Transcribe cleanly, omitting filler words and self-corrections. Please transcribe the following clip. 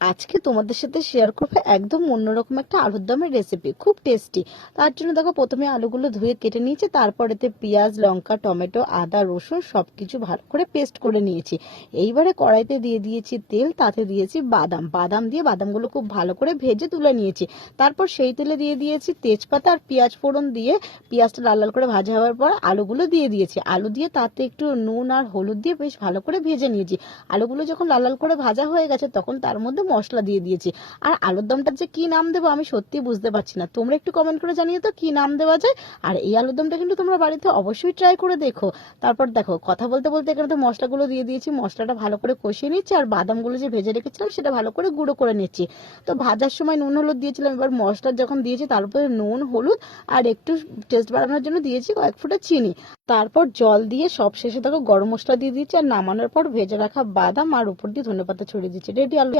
আজকে তোমাদের সাথে শেয়ার করবো একদম অন্যরকম একটা আলুর দমের রেসিপি, খুব টেস্টি। তার জন্য দেখো, প্রথমে আলুগুলো ধুয়ে কেটে নিয়েছি, তারপর এতে পেঁয়াজ, লঙ্কা, টমেটো, আদা, রসুন সবকিছু ভালো করে পেস্ট করে নিয়েছি। এইবারে কড়াইতে দিয়ে দিয়েছি তেল, তাতে দিয়েছি বাদাম। বাদাম দিয়ে বাদামগুলো খুব ভালো করে ভেজে তুলে নিয়েছি। তারপর সেই তেলে দিয়ে দিয়েছি তেজপাতা আর পেঁয়াজ ফোড়ন দিয়ে পেঁয়াজটা লাল লাল করে ভাজা হওয়ার পর আলুগুলো দিয়ে দিয়েছি। আলু দিয়ে তাতে একটু নুন আর হলুদ দিয়ে বেশ ভালো করে ভেজে নিয়েছি। আলুগুলো যখন লাল লাল করে ভাজা হয়ে গেছে, তখন তার মধ্যে মশলা দিয়ে দিয়েছি। আর আলুর দমটার যে কি নাম দেবো আমি সত্যি বুঝতে পারছি না, তোমরা একটু কমেন্ট করে জানিয়ে তো কি নাম দেওয়া যায়। আর এই আলুর দমটা কিন্তু তোমরা বাড়িতে অবশ্যই ট্রাই করে দেখো। তারপর দেখো, কথা বলতে বলতে এখানে তো মশলাগুলো দিয়ে দিয়েছি, মশলাটা ভালো করে কষিয়ে নিচ্ছি, আর বাদামগুলো যে ভেজে রেখেছিলাম সেটা ভালো করে গুঁড়ো করে নিচ্ছি। তো ভাজার সময় নুন হলুদ দিয়েছিলাম, এবার মশলা যখন দিয়েছি তারপরে নুন হলুদ আর একটু টেস্ট বাড়ানোর জন্য দিয়েছি কয়েক ফোঁটা চিনি। তারপর জল দিয়ে সব শেষে দেখো গরম মশলা দিয়ে দিচ্ছি, আর নামানোর পর ভেজে রাখা বাদাম আর উপর দিয়ে ধনেপাতা ছড়িয়ে দিচ্ছি। রেডি আলু।